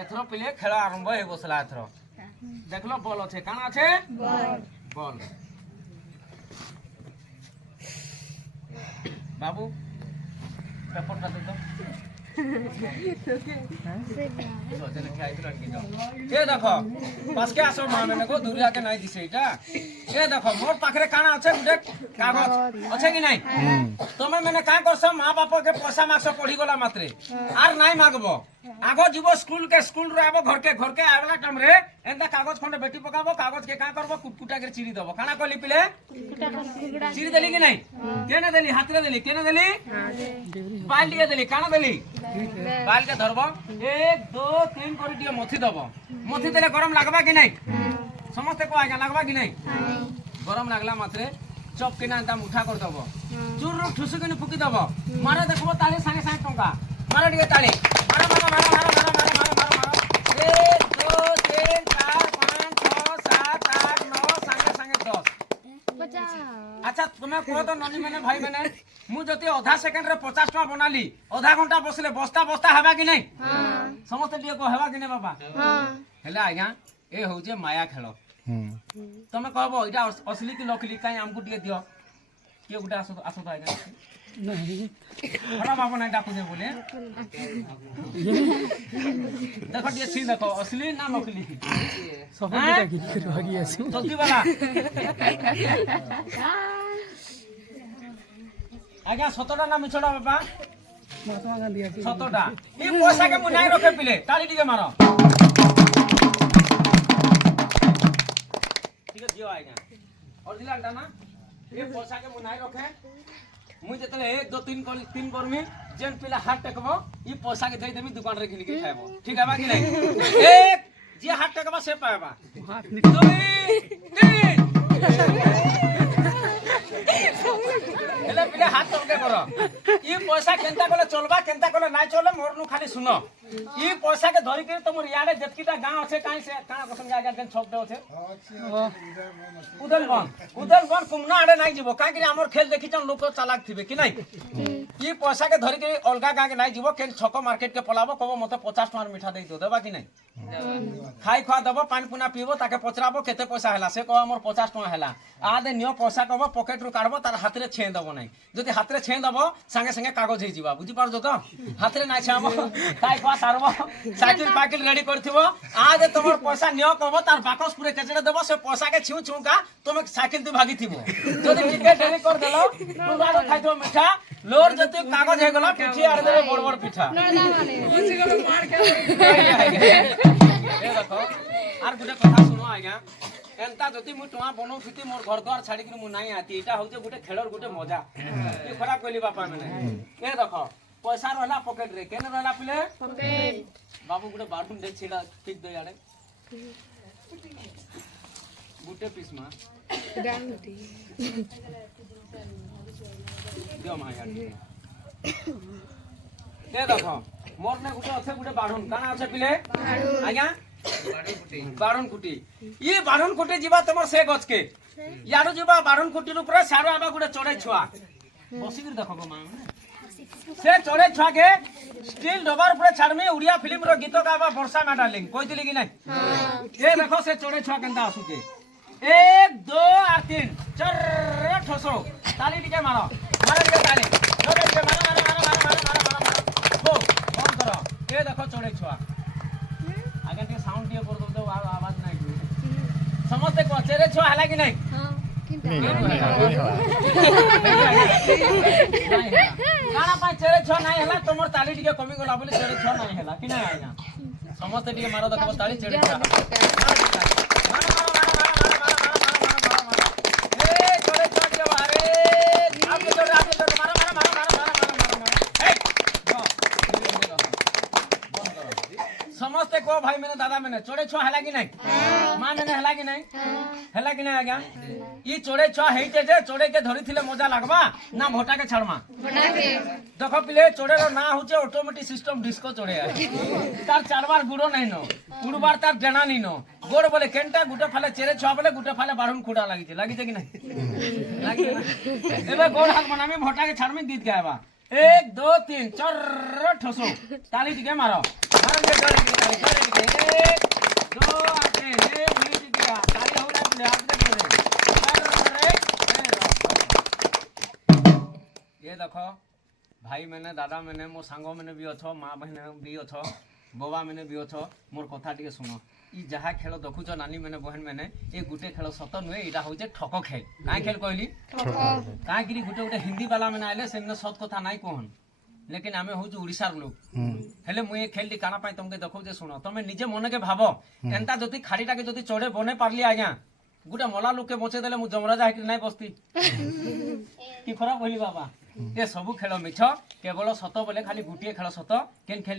एथरो पिले खेल आरंभ हे बसला एथरो देखलो बॉल আছে কানা আছে बॉल बाबू पेपरটা দে তো ये देखो पास के आसो मां मैंने को दूरिया के नहीं दिसे एटा ये देखो मोर पाखरे काना আছে गुटे कागज আছে कि नहीं तमे मैंने का करसो मां बाप के पैसा मागसो पढ़ी गला मात्रे आर नहीं मागबो आगो जीवो स्कूल रे आबो घर के आगला टाइम रे एंदा कागज खंडे बेटी पकाबो कागज के का करबो कुटकुटा के चिड़ी दबो काना कोली पिले चिड़ी देली कि नहीं केने देली हाथ रे देली केने देली बाल दिए देली काना देली बाल के धरबो 1 2 3 करी दियो मथि दबो मथि देले गरम लागबा कि नहीं समस्त को आगे लागबा कि नहीं गरम लागला मात्रे चप के ना एंदा मुठा कर दबो चूर ठुसु के फुकी दबो मारे देखबो ताले संगे संगे टंका मारे दिए ताले मारो 1 2 3 4 5 6 7 8 9 संगे संगे 10 अच्छा तुम्हें कह दो ननी मैंने भाई मैंने मु जति आधा सेकंड रे 50 टका बनाली आधा घंटा बसले बस्ता बस्ता हेबा कि नहीं समस्त दिए को हेबा कि नहीं बाबा हेला आज्ञा ए हो जे माया खेल तमे कहबो इटा असली कि नकली काई हमको दिए दियो के गुटा आसो आसो तो आज्ञा नहीं बड़ा बाबू नहीं डाकू दे बोले देखो ये सीन देखो असली ना नकली सब बेटा की भागी आसी जल्दी वाला आज्ञा 17टा ना मिछड़ा बाबा महात्मा गांधी 17टा ई पैसा के मुनाई रखे पिले ताली दिके मारो ठीक है दियो आज्ञा और दिलाटा ना ये पैसा के मुनाई रखे मुई जतले 1 2 3 करमी जेन पिला हाथ टेकबो ई पैसा के दे देमी दुकान रे किन के खाइबो ठीक है बा कि नहीं एक जे हाथ टेकबा से पाएबा 2 3 हेले पिले हाथ टके करो ई पैसा केनता कोले चलबा केनता कोले नाइ चले मोर नु खाली सुनो ई पैसा के धरि के तुम याडे जतकीटा गांव আছে काई से काना कसम जागा के छपडे আছে उदलबन कुमना आडे नाइ जीवो काई कि हमर खेल देखि जन लोक चालाक थिबे कि नहीं ई पैसा के धरि के अलगा गां के नाइ जीवो केन छको मार्केट के पलाबो कबो मते 50 टका मीठा देई दो देबा कि नहीं खाई खा दबो पानी पुना पीबो ताके पचराबो केते पैसा हैला से कहो हमर 50 टका हैला आदे नियो पैसा कबो पॉकेट रु काढबो तार हाथ रे छे दबो नहीं जदि हाथ रे छे दबो संगे संगे कागज हे जीवा बुझी पारजो तो हाथ रे ना छाबो खाई खा सारबो साइकिल पाकिल रेडी करथिबो आदे तमर पैसा नियो कबो तार बाकस पुरे केचड़े देबो से पैसा के छिउ छिउ का तुम साइकिल दि भागी थिबो जदि टिकट रेडी कर देलो तू गाडो खाइतो मिठा लोर जति कागज हे गेलो पिठी आर देबे बड़ बड़ पिठा ना माने कोसी को मार के ए देखो आर गुटे कथा सुनो आज्ञा एंता जति मु टोआ बनौ थिति मोर घर द्वार छाडी कि मु नाही आती एटा होजे गुटे खेलर गुटे मजा ए खराब कइली बापा माने ए देखो पैसा रहला पॉकेट रे केने रहला पिले पॉकेट बाबू गुटे बाथरूम दे छेड़ा ठीक दे याडे गुटे पीस मा गांगटी दियो मा यार ए देखो मोर ने गुटे আছে गुटे बाढन काना আছে पिले आज्ञा बाढन कुटी ये बाढन कुटी जीवा तमर से गछ के यारो जीवा बाढन कुटी ऊपर सारो आबा गुटे चढ़ै छुआ बसी कर देखो मा से चढ़ै छुआ के स्टील डबर ऊपर छाड़मे उड़िया फिल्म रो गीत गावा वर्षा में डालिंग कोइ दिली कि नहीं ये देखो से चढ़ै छुआ केंदा आसु के 1 2 और 3 चर ठोसो ताली दिके मारो दिके ताली चढ़ै के मारो हो बंद करो ये देखो चढ़ै छुआ आगे के साउंड दिए कर दो आवाज नहीं समझते को चढ़ै छुआ हला कि नहीं हां काना पाई चढ़ै छुआ नहीं हला तमर ताली दिके कमी गला बोले चढ़ै छुआ नहीं हला कि नहीं आइना समझते दिके मारो देखो ताली चढ़ै छुआ समझते को भाई मैंने दादा मैंने चढ़े छुआ हला कि नहीं मां मैंने हला कि नहीं हला कि नहीं आज्ञा ई चढ़े छुआ हेइते जे चढ़े के धरि थिले मजा लागबा ना भोटा के छड़मा भोटा के देखो पिले चढ़े रो ना होचे ऑटोमेटिक सिस्टम डिस्को चढ़े आ तार चार बार गुड़ो नहीं नो गुड़बार तार डेना नहीं नो गोड़ बोले केनटा गुटे फाले चेरे छुआ बोले गुटे फाले बाढन खुडा लागि जे कि नहीं लागि एबे गोड़ हाथ बनामी भोटा के छड़मी गीत गायबा 1 2 3 चर ठोसो ताली दिके मारो मारो के देख भाई मैंने दादा मैंने मो सांग मैंने भी अछ माँ मैंने भी अछ बाबा मैंने भी अछ मोर कथा टे शुण ई जहाँ खेल देखुच नानी मैंने बहन मैंने ये गोटे खेल सत नुहे यहाँ हूँ ठक खेल कहीं खेल कहली कहीं गोटे गोटे हिंदी बाला मैंने आए से सत कथा नाई कहन लेकिन आम हूँ ओडार लोक हेले मुझे खेल टी काना तुमके देखो शुण तुम निजे मन के भाव एंता जदि खाड़ीटा के जदि चढ़े बने पार्ली आज्ञा गोटे मला लोक के बचे देले जमराजा होकर नहीं बसती कि खराब कहली बाबा ये सब खेल मिछ केवल सत बोले खाली गोटे खेल सत केन खेल